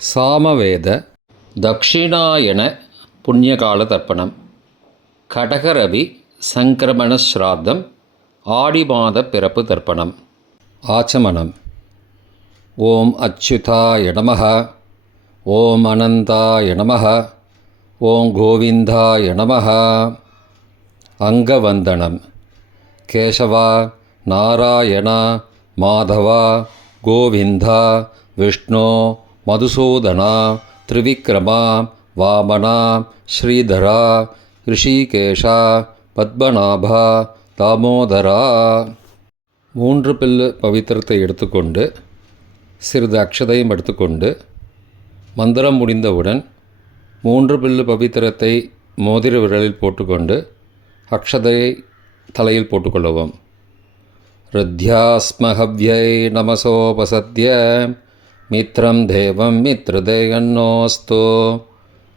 சாமவேத தக்ஷிணாயன புண்ணியகால தர்ப்பணம். கடகரவி சங்கிரமண ஸ்ராத்தம். ஆடிமாத பிறப்பு தர்ப்பணம். ஆச்சமனம். ஓம் அச்சுதாய நமஹ. ஓம் அனந்தாய நமஹ. ஓம் கோவிந்தாய நமஹ. அங்கவந்தனம். கேசவா, நாராயணா, மாதவா, கோவிந்தா, விஷ்ணு, மதுசூதனா, திரிவிக்ரமா, வாமனா, ஸ்ரீதரா, ரிஷிகேஷா, பத்மநாபா, தாமோதரா. 3 பில்லு பவித்திரத்தை எடுத்துக்கொண்டு சிறிது அக்ஷதையும் எடுத்துக்கொண்டு மந்திரம் முடிந்தவுடன் 3 பில்லு பவித்திரத்தை மோதிர விரலில் போட்டுக்கொண்டு அக்ஷதையை தலையில் போட்டுக்கொள்ளவும். ருத்யாஸ்மஹவ்யை நமசோபசத்ய மித்ரம் தேவம் மித்ருதேயன்னோஸ்து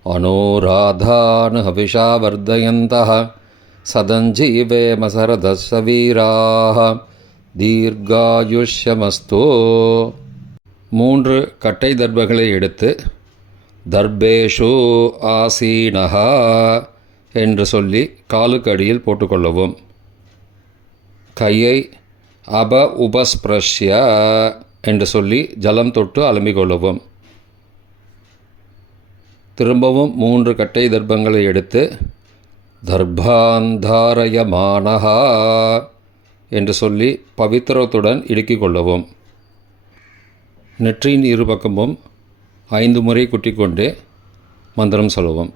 அனுராதான் ஹவிஷா வர்தயந்தः சதஞ்சீவேம சரதஸ்ஸ வீராः தீர்காயுஷ்யமஸ்து. 3 கட்டை தர்பங்களை எடுத்து தர்பேஷு ஆசீனஹா என்று சொல்லி காலுக்கு அடியில் போட்டுக்கொள்ளவும். கையை அப உபஸ்பிரஷ்ய என்று சொல்லி ஜலம் தொட்டு அலம்பிக்கொள்ளவும். திரும்பவும் 3 கட்டை தர்பங்களை எடுத்து தர்பாந்தாரயமானஹா என்று சொல்லி பவித்திரத்துடன் இடுக்கிக் கொள்ளவும். நெற்றியின் இருபக்கமும் 5 முறை குட்டிக்கொண்டே மந்திரம் சொல்லவும்.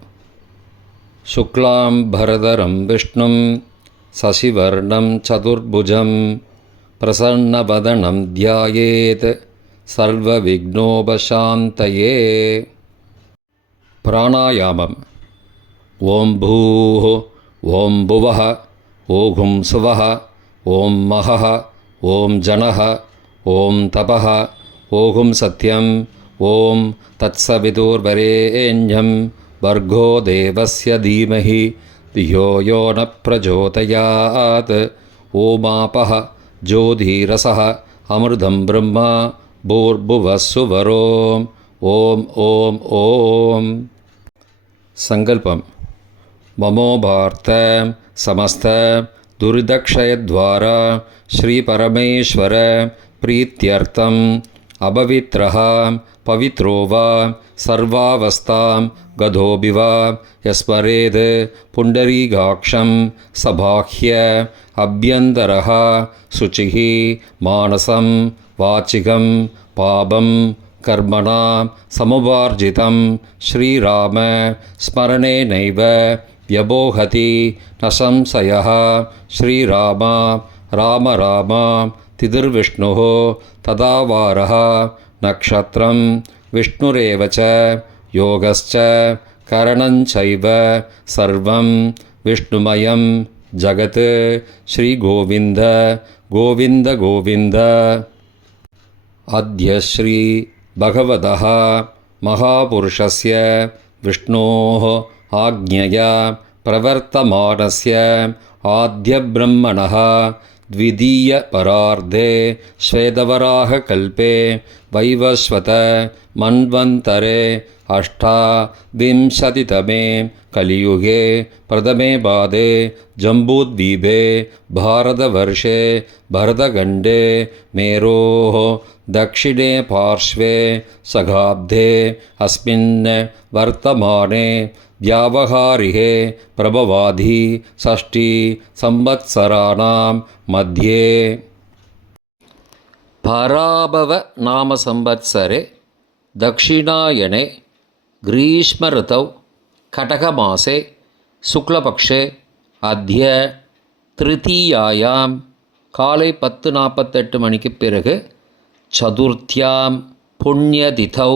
சுக்லாம் பரதரம் விஷ்ணும் சசிவர்ணம் சதுர்புஜம் பிரசன்னவதனம் தியாயேத் சர்வ விக்னோபசாந்தயே. பிராணாயாமம். ஓம் பூः ஓம் புவः ஓம் சுவः ஓம் மஹः ஓம் ஜனः ஓம் தபः ஓம் சத்யம் ஓம் தத்சவிதுர்வரேண்யம் வர்கோ தேவஸ்ய தீமஹி தியோ யோ ந பிரச்சோதயாத். ஓமாபஹ ஜோதிரசஹ அமிர்தம் பிரம்மா பூர்புவஸ்ஸுவரோம். ஓம் ஓம் ஓம். சங்கல்பம். மமோபார்த்த சமஸ்த துரிதக்ஷயத்வாரா ஸ்ரீ பரமேஸ்வர பிரீத்யர்த்தம் அபவித்ரஹ பவித்ரோ வா சர்வாவஸ்தாம் கதோபி வா யஸ்மரேத் புண்டரீகாக்ஷம் சபாஹ்ய அப்யந்தரஹ சுச்சிः மானசம் வாச்சிகம் பாபம் கர்மணா சமுபார்ஜிதம் ஸ்ரீராம ஸ்மரணேனைவ வ்யபோஹதி ந சம்சயः. ஸ்ரீராமா ராம ராமா திதிர்விஷ்ணுः ததாவாரः நக்ஷத்ரம் விஷ்ணுரேவ ச யோகஸ்ச கரணஞ்சைவ சர்வம் விஷ்ணுமயம் ஜகத். ஸ்ரீகோவிந்த கோவிந்த கோவிந்த. அத்ய ஸ்ரீ பகவதः மகாபுருஷஸ்ய விஷ்ணோः ஆக்ஞயா பிரவர்த்தமானஸ்ய ஆத்யப்ரம்மணः द्वितीय परार्धे श्वेतवराह कल्पे वैवस्वत मन्वन्तरे अष्टाविंशतितमे कलियुगे प्रथमे पादे जम्बूद्वीपे भारतवर्षे भरतखण्डे मेरोः दक्षिणे पार्श्वे सगाब्दे अस्मिन् वर्तमाने व्यावहारिके प्रभवादि षष्ठी संवत्सराणां मध्ये. पराभव नाम संवत्सरे दक्षिणायने ग्रीष्मऋतौ कटकमासे शुक्लपक्षे अद्य तृतीयायां காலை 10:48 மணிக்கு பிறகு சதுர்த்தியாம் புண்ணியதிதௌ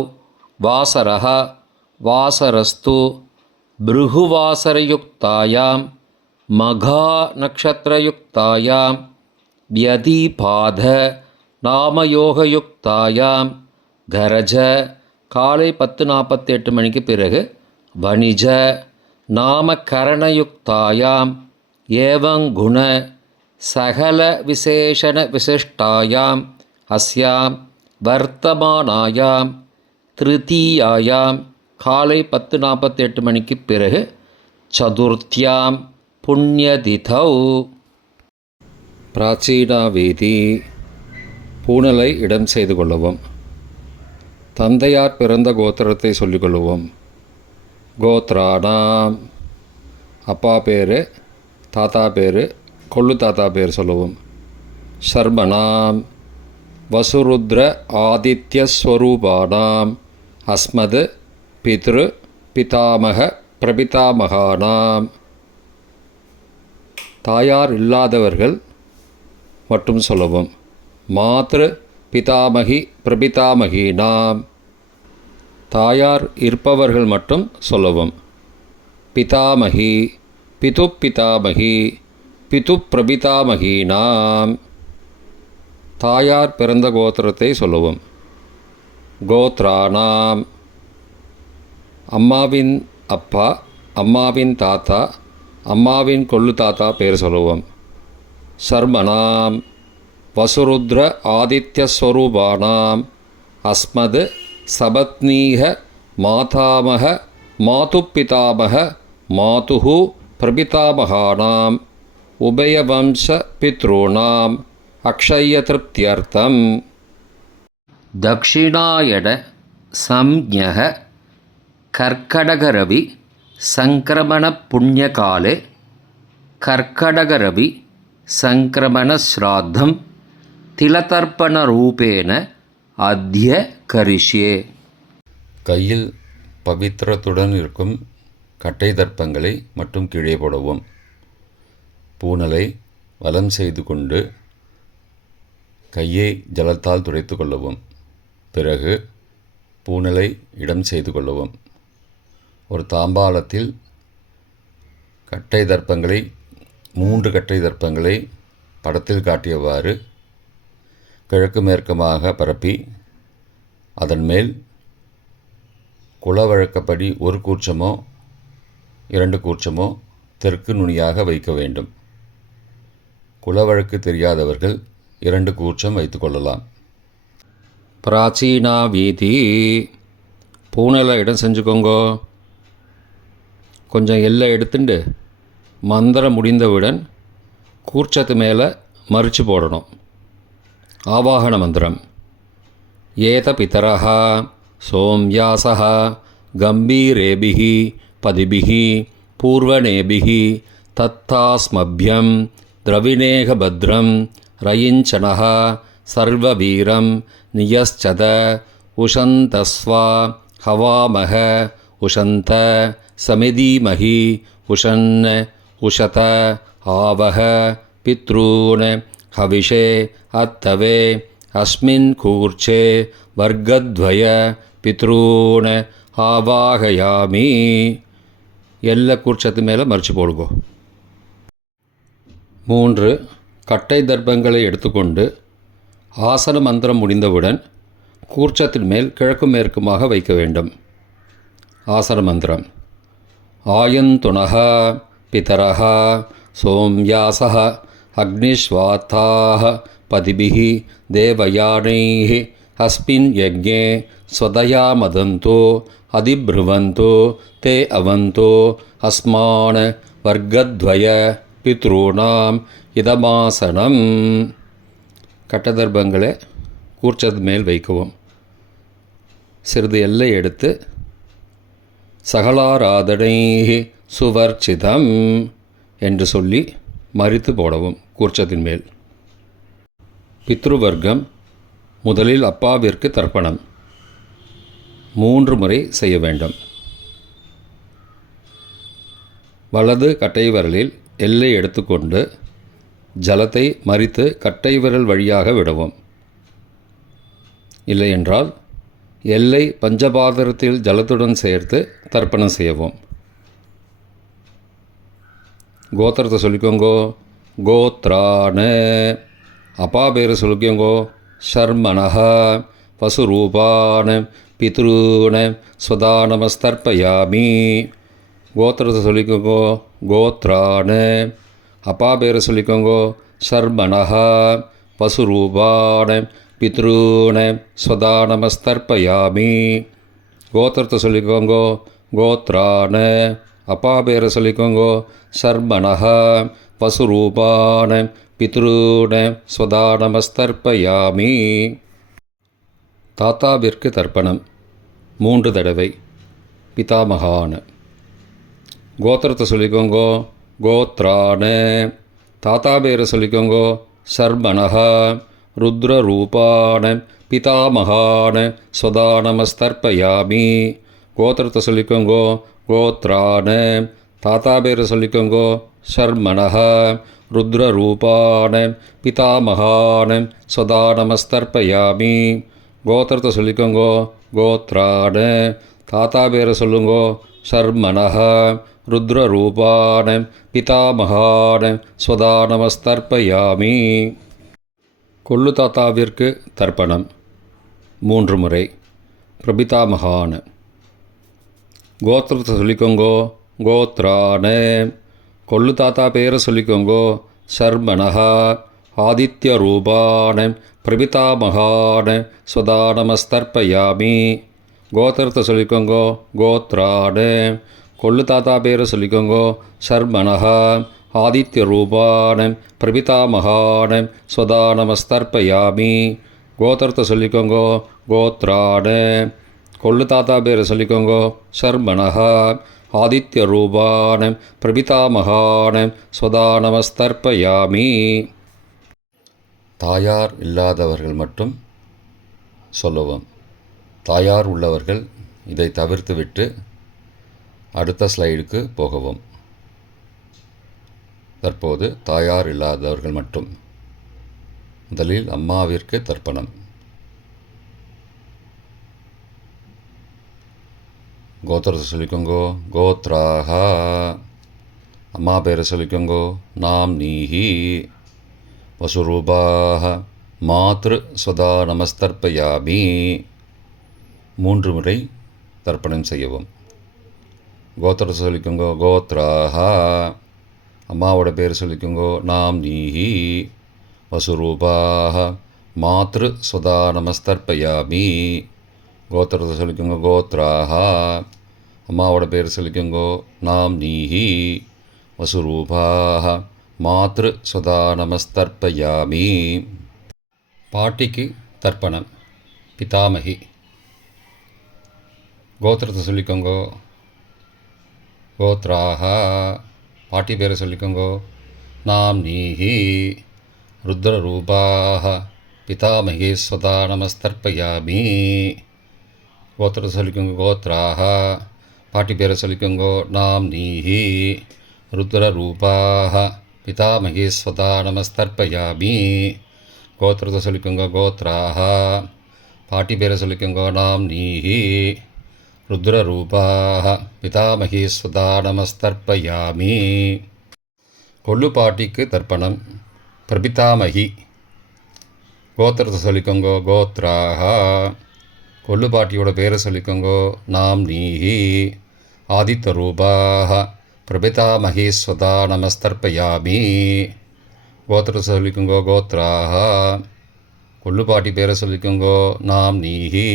வாசரஹ வாசரஸ்து பிருகுவாசரயுக்தாயாம் மகா நக்ஷத்ரயுக்தாயாம் வ்யதிபாத நாமயோகயுக்தாயாம் கரஜ காலை 10:48 மணிக்கு பிறகு வணிஜ நாமகரணயுக்தாயாம் ஏவங்குண சகல விசேஷண விசிஷ்டாயாம் அஸ்யாம் வர்த்தமானாயாம் திருத்தீயாயாம் காலை 10:48 மணிக்கு பிறகு, சதுர்த்தியாம் புண்ணியதிதௌ. பிராச்சீனாவேதி பூணலை இடம் செய்து கொள்ளவும். தந்தையார் பிறந்த கோத்திரத்தை சொல்லிக்கொள்ளுவோம். கோத்ரானாம் அப்பா பேர், தாத்தா பேர், கொள்ளு தாத்தா பேர் சொல்லுவோம். சர்மனாம் வசுருத்ர ஆதித்யஸ்வரூபானாம் அஸ்மத் பித்ரு பிதாமக பிரபிதாமகானாம். தாயார் இல்லாதவர்கள் மட்டும் சொல்லவும். மாத்ரு பிதாமகி பிரபிதாமகீனாம். தாயார் இருப்பவர்கள் மட்டும் சொல்லவும். பிதாமகி பிது பிதாமகி பிது பிரபிதாமகீனாம். தாயார் பிறந்த கோத்திரத்தை சொல்லவும். கோத்ரானாம் அம்மாவின் அப்பா, அம்மாவின் தாத்தா, அம்மாவின் கொள்ளு தாத்தா பேர் சொல்லுவோம். சர்மனாம் வசுருத்ர ஆதித்யஸ்வரூபானாம் அஸ்மத் சபத்னீக மாதாமக மாதுப்பிதாமக மாதுஹு பிரபிதாமகானாம் உபயவம்ச பித்ருணாம் அக்ஷய திருப்தியர்த்தம். தக்ஷிணாயன சம்ஞக கர்க்கடகரவி சங்கிரமண புண்ணியகாலே கர்க்கடகரவி சங்கிரமண ஸ்ராத்தம் திலதர்ப்பண ரூபேன அத்ய கரிஷ்யே. கையில் பவித்திரத்துடன் இருக்கும் கட்டை தர்ப்பங்களை மட்டும் கீழே போடவும். பூணலை வலம் செய்து கொண்டு கையை ஜலத்தால் துடைத்து கொள்ளவும். பிறகு பூணலை இடம் செய்து கொள்ளவும். ஒரு தாம்பாளத்தில் கட்டை தர்ப்பங்களை 3 கட்டை தர்ப்பங்களை படத்தில் காட்டியவாறு கிழக்கு மேற்குமாக பரப்பி அதன் மேல் குலவழக்கப்படி 1 கூர்ச்சமோ 2 கூர்ச்சமோ தெற்கு நுனியாக வைக்க வேண்டும். குலவழக்கு தெரியாதவர்கள் 2 கூர்ச்சம் வைத்து கொள்ளலாம். பிராச்சீனா வீதி பூனலை இடம் செஞ்சுக்கோங்கோ. கொஞ்சம் எல்லை எடுத்துட்டு மந்திரம் முடிந்தவுடன் கூர்ச்சத்து மேலே மறித்து போடணும். ஆவாகன மந்திரம். ஏத பிதரஹ சோம்யாசஹ கம்பீரேபிஹி பதிபிஹி பூர்வணேபிஹி தத்தாஸ்மப்யம் திரவிணேக பத்ரம் ரயிஞ்சனஹ சர்வவீரம் நியஸ்சத உஷந்தஸ்வா ஹவாமஹ உஷந்த சமிதீமஹி உஷன் உஷத ஆவஹ பித்ரூன் ஹவிஷே அத்தவே அஸ்மின் கூர்ச்சே வர்க்கத்வய பித்ரூன் ஆவாகயாமி. எல்லா கூர்ச்சத்து மேலே மறித்து போடுங்கோ. 3 கட்டை தர்ப்பங்களை எடுத்துக்கொண்டு ஆசன மந்திரம் முடிந்தவுடன் கூர்ச்சத்தின் மேல் கிழக்கு மேற்குமாக வைக்க வேண்டும். ஆசன மந்திரம். ஆயந்துனஹ பிதரஹ சோம்யாசஹ அக்னிஸ்வாத்தாஹ பதிபிஹி தேவயானைஹ அஸ்மின் யஜ்ஞே ஸ்வதயா மதந்தோ அதிப்ருவந்தோ தே அவந்தோ அஸ்மான் வர்க்கத்வய பித்ருணாம் இதமாசனம். கட்டதர்ப்பங்களை கூர்ச்சது மேல் வைக்கவும். சிறிது எல்லை எடுத்து சகலாராதனை சுவர்ச்சிதம் என்று சொல்லி மறித்து போடவும் கூர்ச்சத்தின் மேல். பித்ருவர்க்கம். முதலில் அப்பாவிற்கு தர்ப்பணம் 3 முறை செய்ய வேண்டும். வலது கட்டை விரலில் எல்லை எடுத்துக்கொண்டு ஜலத்தை மறித்து கட்டை விரல் வழியாக விடவும். இல்லையென்றால் எல்லை பஞ்சபாத்திரத்தில் ஜலத்துடன் சேர்த்து தர்ப்பணம் செய்யவும். கோத்திரத்தை சொல்லிக்கோங்கோ. கோத்ரான அப்பா பேர் சொல்லிக்கோங்கோ. ஷர்மனஹ வசுரூபான பித்ருன ஸ்வதானமஸ்தர்ப்பயாமி. கோத்திரத்தை சொல்லிக்கோங்கோ. கோத்ரான அப்பா பேர் சொல்லிக்கோங்கோ. ஷர்மனஹ வசுரூபான பித்ருன ஸ்வதானமஸ்தர்ப்பயாமி. கோத்திரத்தை சொல்லிக்கோங்கோ கோத்ரான. அப்பா பேரை சொல்லிக்கோங்கோ சர்மணஹ. வசுரூபான பித்ருன ஸ்வதா நமஸ்தர்ப்பயாமி. தாத்தாவிற்கு தர்ப்பணம் 3 தடவை. பிதாமகான. கோத்திரத்தை சொல்லிக்கோங்கோ கோத்ரான. தாத்தா பேரை சொல்லிக்கோங்கோ சர்மணஹ. ருத்ரரூபான பிதாமகான ஸ்வதா நமஸ்தர்ப்பயாமி. கோத்திரத்தை சொல்லிக்கோங்கோ கோத்ரான. தாத்தா பேரை சொல்லிக்கோங்கோ சர்மணஹ. ருத்ரரூபான பிதாமகான ஸ்வதா நமஸ்தர்ப்பயாமி. கோத்திரத்தை சொல்லிக்கோங்கோ கோத்ரான. தாத்தா பேரை சொல்லுங்கோ சர்மணஹ. ருத்ரரூபான பிதாமகான ஸ்வதா நமஸ்தர்ப்பயாமி. கொள்ளு தாத்தாவிற்கு தர்ப்பணம் 3 முறை. பிரபிதாமகான. கோத்திரத்தை சொல்லிக்கோங்கோ கோத்ரான. கொள்ளு தாத்தா பேரை சொல்லிக்கோங்கோ சர்மணஹ. ஆதித்ய ரூபான பிரபிதாமகான ஸ்வதா நமஸ்தர்ப்பயாமி. கோத்திரத்தை சொல்லிக்கோங்கோ கோத்ரான. கொள்ளு தாத்தா பேரை சொல்லிக்கோங்கோ சர்மணஹ. ஆதித்ய ரூபான பிரபிதாமகான ஸ்வதா நமஸ்தர்ப்பயாமி. கோத்திரத்தை சொல்லிக்கோங்கோ கோத்ரான. கொள்ளு தாத்தா பேரை சொல்லிக்கோங்கோ சர்மணஹ. ஆதித்ய ரூபான பிரபிதாமகான ஸ்வதா நமஸ்தர்ப்பயாமி. தாயார் இல்லாதவர்கள் மட்டும் சொல்லவும். தாயார் உள்ளவர்கள் இதை தவிர்த்துவிட்டு அடுத்த ஸ்லைடுக்கு போகவும். தற்போது தாயார் இல்லாதவர்கள் மட்டும். முதலில் அம்மாவிற்கு தர்ப்பணம். கோத்திரத்தை சொல்லிக்கோங்கோ கோத்ராக. அம்மா பேரை சொல்லிக்கோங்கோ நாம் நீஹி. வசுரூபாக மாத்ரு ஸ்வதா நமஸ்தர்ப்பயாமி. 3 முறை தர்ப்பணம் செய்யவும். கோத்திரத்தை சொல்லிக்கோங்கோ கோத்ராக. அம்மாவோட பேர் சொல்லிக்கோங்கோ நாம் நீஹி. வசுரூபாக மாத்ரு ஸ்வதா நமஸ்தர்ப்பயாமி. கோத்திரத்தை சொல்லிக்கோங்கோ கோத்ராக. அம்மாவோட பேர் சொல்லிக்கோங்கோ நாம் நீஹி. வசுரூபாக மாத்ரு ஸ்வதா நமஸ்தர்ப்பயாமி. பாட்டிக்கு தர்ப்பணம். பிதாமகி. கோத்திரத்தை சொல்லிக்கோங்கோ கோத்ராக. பாட்டி பேரை சொல்லிக்கோங்கோ நாம் நீஹி. ருத்ரரூபாக பிதாமகி ஸ்வதா நமஸ்தர்ப்பயாமி. கோத்திரத்தை சொல்லிக்கோங்கோ கோத்ராக. பாட்டி பேரை சொல்லிக்கோங்கோ நாம் நீஹி. ருத்ரரூபாக பிதாமகி ஸ்வதா நமஸ்தர்ப்பயாமி. கோத்திரத்தை சொல்லிக்கோங்கோ கோத்ராக. பாட்டி பேரை சொல்லிக்கோங்கோ நாம் நீஹி. ருத்ரரூபாக பிதாமகி ஸ்வதா நமஸ்தர்ப்பயாமி. கொள்ளு பாட்டிக்கு தர்ப்பணம். பிரபிதாமகி. கோத்திரத்தை சொல்லிக்கோங்கோ கோத்ராக. கொள்ளு பாட்டியோட பேரை சொல்லிக்கோங்கோ நாம் நீஹி. ஆதித்த ரூபாக பிரபிதாமகி ஸ்வதா நமஸ்தர்ப்பயாமி. கோத்திரத்தை சொல்லிக்கோங்கோ கோத்ராக. கொள்ளு பாட்டி பேரை சொல்லிக்கோங்கோ நாம் நீஹி.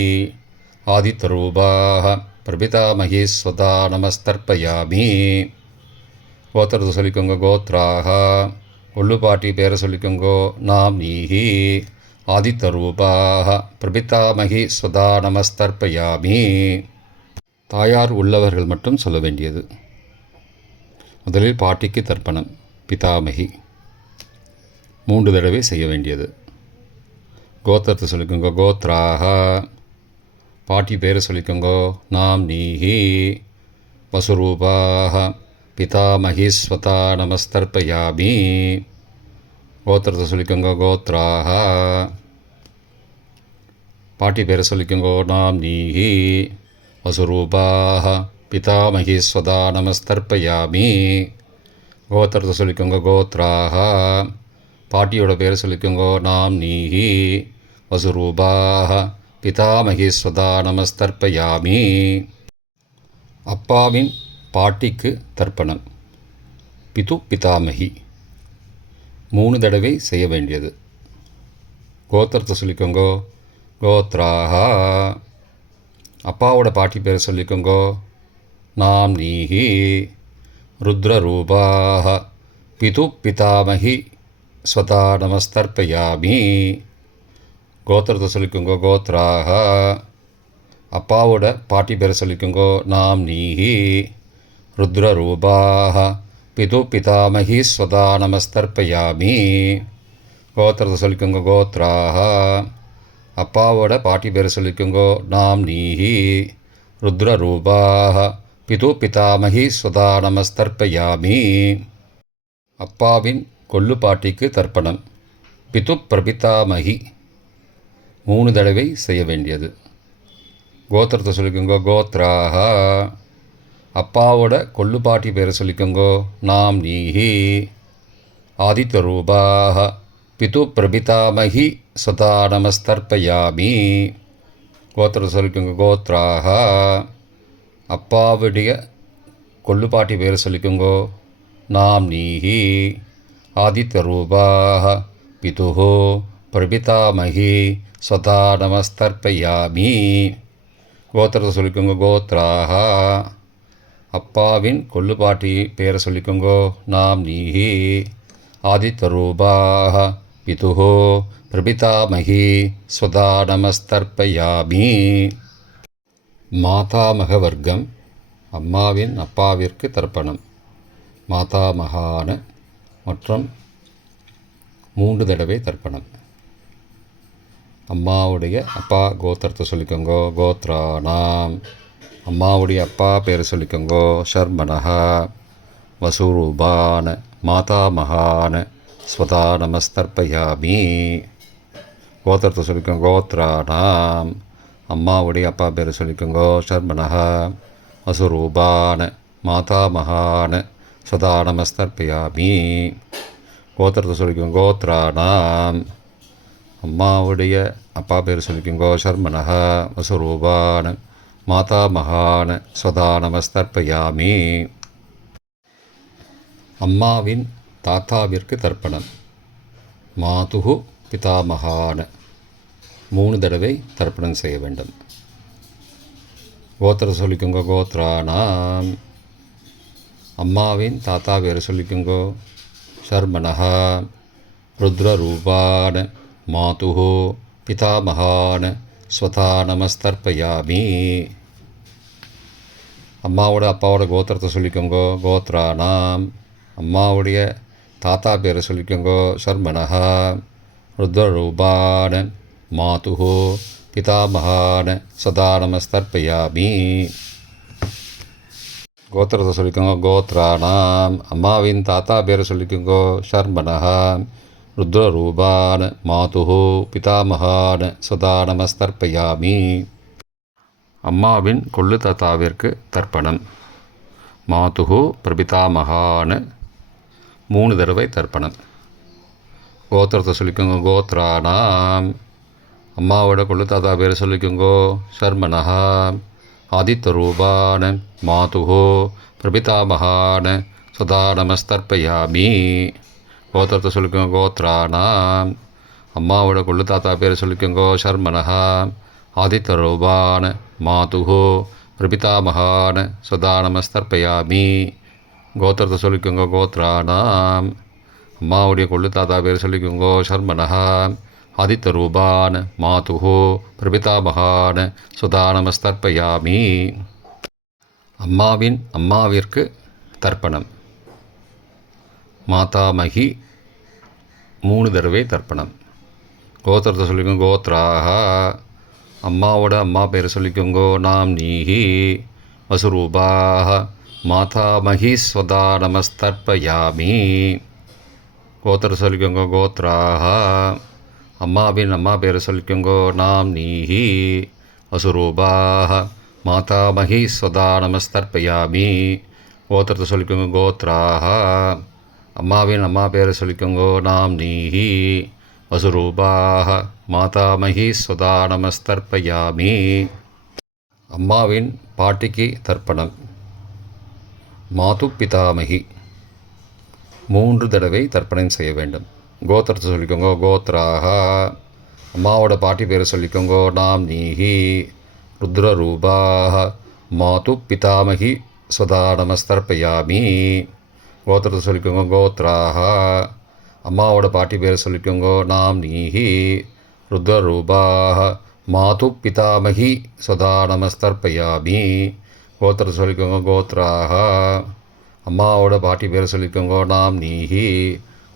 ஆதித்த ரூபாக பிரபிதாமகி ஸ்வதா நமஸ்தர்ப்பயாமி. கோத்திரத்தை சொல்லிக்கோங்கோ கோத்ராக. கொள்ளு பாட்டி பேரை சொல்லிக்கோங்கோ நாம் நீஹி. ஆதித்த ரூபாக பிரபிதாமகி ஸ்வதா நமஸ்தர்ப்பயாமி. தாயார் உள்ளவர்கள் மட்டும் சொல்ல வேண்டியது. முதலில் பாட்டிக்கு தர்ப்பணம். பிதாமகி 3 தடவை செய்ய வேண்டியது. கோத்திரத்தை சொல்லிக்கோங்கோ கோத்ராக. பாட்டி பேரை சொல்லிக்கோங்கோ நாம் நீஹி. வசுரூபாக பிதாமகி ஸ்வதா நமஸ்தர்ப்பயாமி. கோத்திரத்தை சொல்லிக்கோங்கோ கோத்ராக. பாட்டி பேரை சொல்லிக்கோங்கோ நாம் நீஹி. வசுரூபாக பிதாமகி ஸ்வதா நமஸ்தர்ப்பயாமி. கோத்திரத்தை சொல்லிக்கோங்கோ கோத்ராக. பாட்டியோட பேரை சொல்லிக்கோங்கோ நாம் நீஹி. வசுரூபாக பிதாமகி ஸ்வதா நமஸ்தர்ப்பயாமி. அப்பாவின் பாட்டிக்கு தர்ப்பணம். பிது பிதாமகி 3 தடவை செய்ய வேண்டியது. கோத்திரத்தை சொல்லிக்கோங்கோ கோத்ராக. அப்பாவோட பாட்டி பேரை சொல்லிக்கோங்கோ. நாம் நீஹி ருத்ரரூபாக பிது பிதாமகி ஸ்வதா நமஸ்தர்ப்பயாமி. கோத்திரத்தை சொல்லிக்கோங்கோ. கோத்ராக. அப்பாவோட பாட்டி பேரை சொல்லிக்கோங்கோ. நாம் நீஹி ருத்ரரூபாக பிது பிதாமகி ஸ்வதா நமஸ்தர்ப்பயாமி. கோத்திரத்தை சொல்லிக்கோங்க. கோத்ராக. அப்பாவோட பாட்டி பேரை சொல்லிக்கோங்கோ. நாம் நீஹி ருத்ரரூபாக பிது பிதாமகி ஸ்வதா நமஸ்தர்ப்பயாமி. அப்பாவின் கொள்ளு பாட்டிக்கு தர்ப்பணம். பிது பிரபிதாமகி 3 தடவை செய்ய வேண்டியது. கோத்திரத்தை சொல்லிக்கோங்க. கோத்ராக. அப்பாவோட கொள்ளு பாட்டி பேரை சொல்லிக்கோங்கோ. நாம் நீஹி ஆதித்யரூபாக பிது பிரபிதாமகி ஸ்வதா நமஸ்தர்ப்பயாமி. கோத்திரத்தை சொல்லிக்கோங்க. கோத்ராக. அப்பாவுடைய கொள்ளுப்பாட்டி பேரை சொல்லிக்கோங்கோ. நாம் நீஹி ஆதித்யரூபாக பிதுஹோ பிரபிதாமகி ஸ்வதா நமஸ்தர்ப்பயாமி. கோத்திரத்தை சொல்லிக்கோங்க. கோத்ராக. அப்பாவின் கொள்ளுப்பாட்டி பேரை சொல்லிக்கோங்கோ. நாம் நீஹி ஆதித்யரூபாக பிதுஹோ பிரபிதாமகி ஸ்வதா நமஸ்தர்ப்பயாமி. மாதாமக வர்க்கம். அம்மாவின் அப்பாவிற்கு தர்ப்பணம். மாதாமகான மற்றும் 3 தடவை தர்ப்பணம். அம்மாவுடைய அப்பா கோத்திரத்தை சொல்லிக்கோங்கோ. கோத்ரானாம். அம்மாவுடைய அப்பா பேரை சொல்லிக்கோங்கோ. ஷர்மனஹா வசுரூபான மாதாமகான ஸ்வதா நமஸ்தர்ப்பயாமி. கோத்திரத்தை சொல்லிக்கோங்க. கோத்ரானாம். அம்மாவுடைய அப்பா பேரை சொல்லிக்கோங்கோ. ஷர்மனஹா வசுரூபான மாதாமகான ஸ்வதா நமஸ்தர்ப்பயாமி. கோத்திரத்தை சொல்லிக்கோங்க. கோத்ரானாம். அம்மாவுடைய அப்பா பேர் சொல்லிக்கோங்கோ. ஷர்மனஹா வசுரூபான மாதாமகான ஸ்வதா நமஸ்தர்ப்பயாமி. அம்மாவின் தாத்தாவிற்கு தர்ப்பணம். மாதுகு பிதாமகான 3 தடவை தர்ப்பணம் செய்ய வேண்டும். கோத்திர சொல்லிக்கோங்க. கோத்ரானாம். அம்மாவின் தாத்தா பேர் சொல்லிக்கோங்கோ. ஷர்மனஹா ருத்ரரூபான மாதுஹோ பிதாமகான ஸ்வதா நமஸ்தர்ப்பயாமி. அம்மாவோட அப்பாவோட கோத்திரத்தை சொல்லிக்கோங்கோ. கோத்ரானாம். அம்மாவுடைய தாத்தா பேரை சொல்லிக்கோங்கோ. ஷர்மனஹா ருத்ரரூபான மாதுஹோ பிதாமகான ஸ்வதா நமஸ்தர்ப்பயாமி. கோத்திரத்தை சொல்லிக்கோங்க. கோத்ரானாம். அம்மாவின் தாத்தா பேரை சொல்லிக்கோங்கோ. ஷர்மனஹா ருத்ரரூபான மாதுஹோ பிதாமகான ஸ்வதா நமஸ்தர்ப்பயாமி. அம்மாவின் கொள்ளு தாத்தாவிற்கு தர்ப்பணம். மாதுஹோ பிரபிதாமகான 3 தடவை தர்ப்பணம். கோத்திரத்தை சொல்லிக்கோங்க. கோத்ரானாம். அம்மாவோட கொள்ளு தாத்தா பேரை சொல்லிக்கோங்கோ. ஷர்மனஹா ஆதித்யரூபான மாதுஹோ பிரபிதாமகான ஸ்வதா நமஸ்தர்ப்பயாமி. கோத்திரத்தை சொல்லிக்கோங்க. கோத்ரானாம். அம்மாவோட கொள்ளு தாத்தா பேரை சொல்லிக்கோங்கோ. ஷர்மனஹா ஆதித்யரூபான மாதுஹோ பிரபிதாமகான ஸ்வதா நமஸ்தர்ப்பயாமி. கோத்திரத்தை சொல்லிக்கோங்க. கோத்ரானாம். அம்மாவுடைய கொள்ளு தாத்தா பேர் சொல்லிக்கோங்கோ. ஷர்மனஹா ஆதித்யரூபான மாதுஹோ பிரபிதாமகான ஸ்வதா நமஸ்தர்ப்பயாமி. அம்மாவின் அம்மாவிற்கு தர்ப்பணம். மாதாமகி 3 தடவை தர்ப்பணம். கோத்திரத்தை சொல்லிக்கோங்க. கோத்ராக. அம்மாவோட அம்மா பேர் சொல்லிக்கோங்கோ. நாம் நீஹி வசுரூபாக மாதாமகி ஸ்வதா நமஸ்தர்ப்பயாமி. கோத்திரம் சொல்லிக்கோங்க. கோத்ராக. அம்மாவின் அம்மா பேர் சொல்லிக்கோங்கோ. நாம் நீஹி வசுரூபாக மாதாமகி ஸ்வதா நமஸ்தர்ப்பயாமி. கோத்திரத்தை சொல்லிக்கோங்க. கோத்ராக. அம்மாவின் அம்மா பேரை சொல்லிக்கோங்கோ. நாம் நீஹி வசுரூபாக மாதாமகி ஸ்வதா நமஸ்தர்ப்பயாமி. அம்மாவின் பாட்டிக்கு தர்ப்பணம். மாது பிதாமகி 3 தடவை தர்ப்பணம் செய்ய வேண்டும். கோத்திரத்தை சொல்லிக்கோங்க. கோத்ராக. அம்மாவோட பாட்டி பேரை சொல்லிக்கோங்கோ. நாம் நீஹி ருத்ரரூபாः மாது பிதாமகி சதா நமஸ்தர்ப்பயாமி. கோத்திரத்தை சொல்லிக்கோங்க. கோத்ராக. அம்மாவோட பாட்டி பேரை சொல்லிக்கோங்க. நாம்னீஹி. ருத்ரரூபாः மாது பிதாமகி சதா நமஸ்தர்ப்பயாமி. கோத்திரத்தை சொல்லிக்கோங்க. கோத்ராக. அம்மாவோட பாட்டி பேரை சொல்லிக்கோங்க. நாம்னீஹி.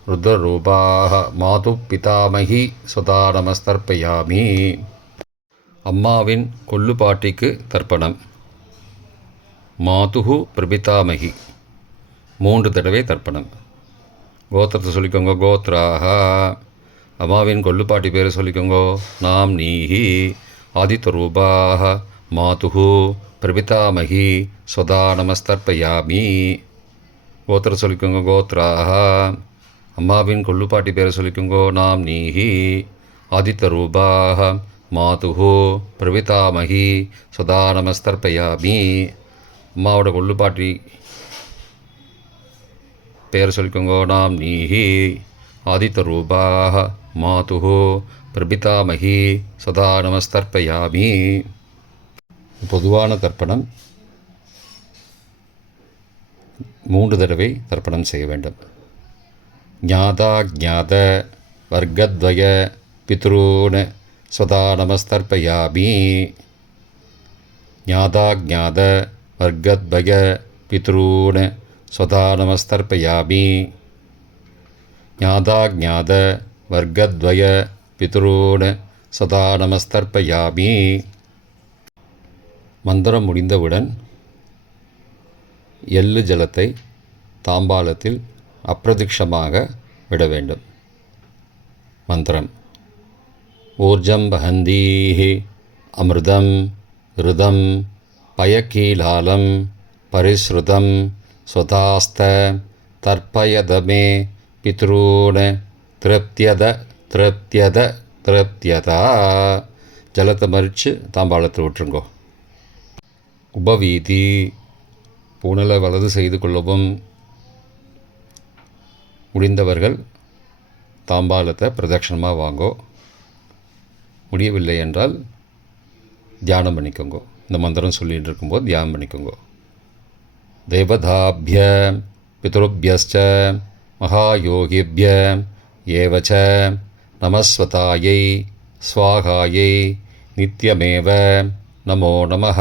ருத்ரரூபாः மாது பிதாமகி சதா நமஸ்தர்ப்பயாமி. அம்மாவின் கொள்ளு பாட்டிக்கு தர்ப்பணம். மாதுஹு பிரபிதாமகி 3 தடவை தர்ப்பணம். கோத்திரத்தை சொல்லிக்கோங்க. கோத்ராக. அம்மாவின் கொள்ளுப்பாட்டி பேரை சொல்லிக்கோங்க. நாம்னீஹி. ஆதித்யரூபாः மாதுஹு பிரபிதாமகி சதா நமஸ்தர்ப்பயாமி. கோத்திரம் சொல்லிக்கோங்க. கோத்ராக. அம்மாவின் கொள்ளுப்பாட்டி பேரை சொல்லிக்கோங்க. நாம்னீஹி. ஆதித்யரூபாः மாதுஹு பிரபிதாமகி சதா நமஸ்தர்ப்பயாமி. அம்மாவோட கொள்ளுப்பாட்டி பேர் சொல்லிக்கோங்க. நாம்னீஹி. ஆதித்யரூபாः மாதுஹு பிரபிதாமகி சதா நமஸ்தர்ப்பயாமி. பொதுவான தர்ப்பணம் 3 தடவை தர்ப்பணம் செய்ய வேண்டும். ஞாதா ஞாத வர்க்கத்வய பித்ரூன் சதா நமஸ்தர்ப்பயாமி. ஞாதா ஞாத வர்க்கத்வய பித்ரூன் சதா நமஸ்தர்ப்பயாமி. ஞாதா ஞாத வர்க்கத்வய பித்ரூன் சதா நமஸ்தர்ப்பயாமி. மந்திரம் முடிந்தவுடன் எள்ளு ஜலத்தை தாம்பாலத்தில் அப்பிரதிக்ஷமாக விட வேண்டும். மந்திரம். ஊர்ஜம் வஹந்தீஹி அமிர்தம் ருதம் பயக்கீலாலம் பரிஸ்ருதம் ஸ்வதாஸ்த தர்ப்பயதமே பித்ரூன் திருப்தியத திருப்தியத திருப்தியதா. ஜலத்தை மறித்து தாம்பாளத்தில் விட்டுருங்கோ. உபவீதி. பூணலை வலது செய்து கொள்ளவும். முடிந்தவர்கள் தாம்பாலத்தை பிரதட்சணமாக வாங்கோ. முடியவில்லை என்றால் தியானம் பண்ணிக்கோங்க. இந்த மந்திரம் சொல்லிகிட்டு இருக்கும்போது தியானம் பண்ணிக்கோங்க. தேவதாபிய பித்ருபியஸ்ச மகாயோகிபிய ஏவச்ச நமஸ்வதாயை ஸ்வாகாயை நித்யமேவ நமோ நமः.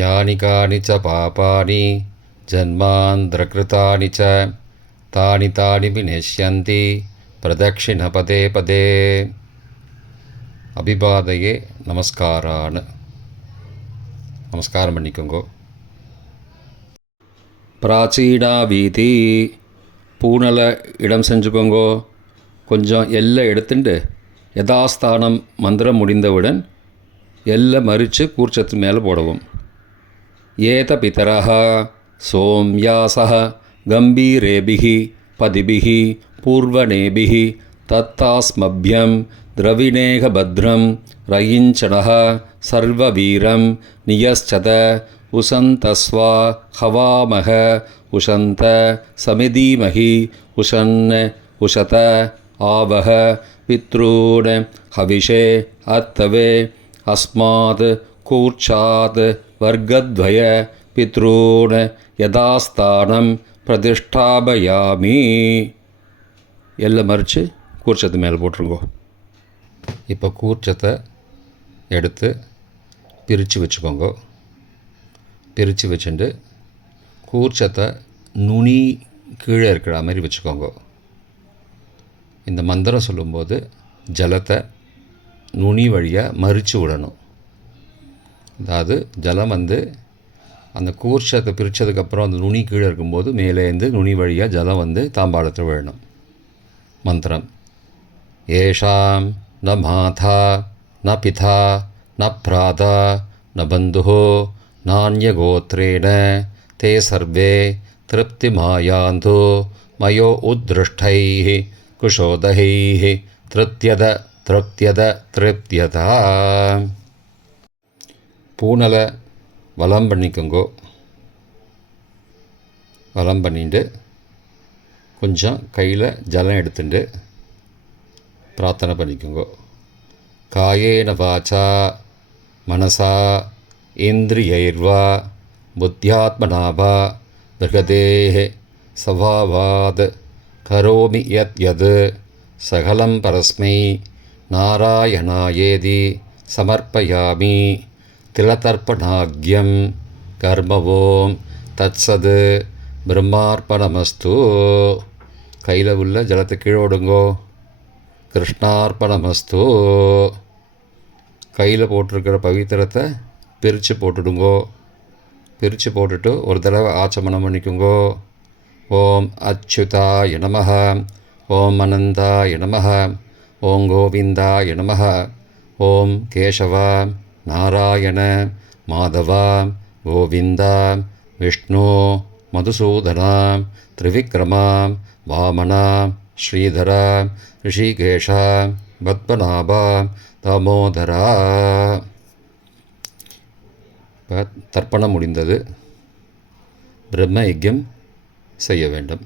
யானி கானி ச பாபானி ஜன்மாந்திரகிருதானி ச தானி தானி விநஷ்யந்தி பிரதக்ஷிண பதே பதே. அபிபாதையே நமஸ்காரான்னு நமஸ்காரம் பண்ணிக்கோங்க. பிராச்சீனா வீதி. பூனலை இடம் செஞ்சுக்கோங்கோ. கொஞ்சம் எல்லை எடுத்துட்டு யதாஸ்தானம் மந்திரம் முடிந்தவுடன் எல்லை மறித்து கூர்ச்சத்து மேலே போடவும். ஏத பிதரஹ சோம்யாசஹ கம்பீரேபிஹி பதிபிஹி பூர்வணேபிஹி தத்தாஸ்மப்யம் திரவிணேக பத்ரம் ரயிஞ்சனஹ சர்வவீரம் நியஸ்சத உசந்தஸ்வா ஹவாமஹ உஷந்த சமிதீமஹி உஷன் உஷத ஆவஹ பித்ரூன் ஹவிஷே அத்தவே அஸ்மாத் கூர்ச்சாத் வர்க்கத்வய பித்ரூன் யதாஸ்தானம் பிரதிஷ்டாபயாமி. எல்லாம் மறித்து கூர்ச்சத்து மேலே போட்டுருங்கோ. இப்போ கூர்ச்சத்தை எடுத்து பிரித்து வச்சுக்கோங்க. பிரித்து வச்சுட்டு கூர்ச்சத்தை நுனி கீழே இருக்கிற மாதிரி வச்சுக்கோங்க. இந்த மந்திரம் சொல்லும்போது ஜலத்தை நுனி வழியாக மறித்து விடணும். அதாவது ஜலம் அந்த கூர்ச்சத்தை பிரித்ததுக்கப்புறம் அந்த நுனி கீழே இருக்கும்போது மேலேருந்து நுனி வழியாக ஜலம் தாம்பாளத்தில் விழணும். மந்திரம். ஏஷாம் ந மாதா ந பிதா ந பிராதா ந பந்துஹோ நான்யகோத்ரேண தே சர்வே திருப்திமாயாந்தோ மயோ உத்ருஷ்டைः குஷோதகைः திருப்தியத திருப்தியத திருப்தியதா. பூனலை வலம் பண்ணிக்கோங்கோ. வலம் பண்ணிட்டு கொஞ்சம் கையில் ஜலம் எடுத்துட்டு பிரார்த்தனை பண்ணிக்கோங்கோ. காயேன வாச்சா மனசா இந்திரியைர்வா புத்தியாத்மனா வா பிரகதேஹ சவாவாத் கரோமி யத் யத் சகலம் பரஸ்மை நாராயணாயேதி சமர்ப்பயாமி திலதர்ப்பணாக்யம் கர்ம ஓம் தத்சத் பிரம்மார்ப்பணமஸ்து. கையில் உள்ள ஜலத்தை கீழே விடுங்கோ. கிருஷ்ணார்ப்பணமஸ்து. கையில் போட்டிருக்கிற பவித்திரத்தை பிரித்து போட்டுடுங்கோ. பிரித்து போட்டுட்டு ஒரு தடவை ஆச்சமனம் பண்ணிக்குங்கோ. ஓம் அச்சுதாய நமஹ, ஓம் அனந்தாய நமஹ, ஓம் கோவிந்தாய நமஹ, ஓம் கேசவா நாராயண மாதவா கோவிந்தா விஷ்ணு மதுசூதனா திரிவிக்ரமா வாமனா ஸ்ரீதரா ரிஷிகேஷா பத்மநாபா தாமோதரா. இப்போ தர்ப்பணம் முடிந்தது. பிரம்ம யஜ்யம் செய்ய வேண்டும்.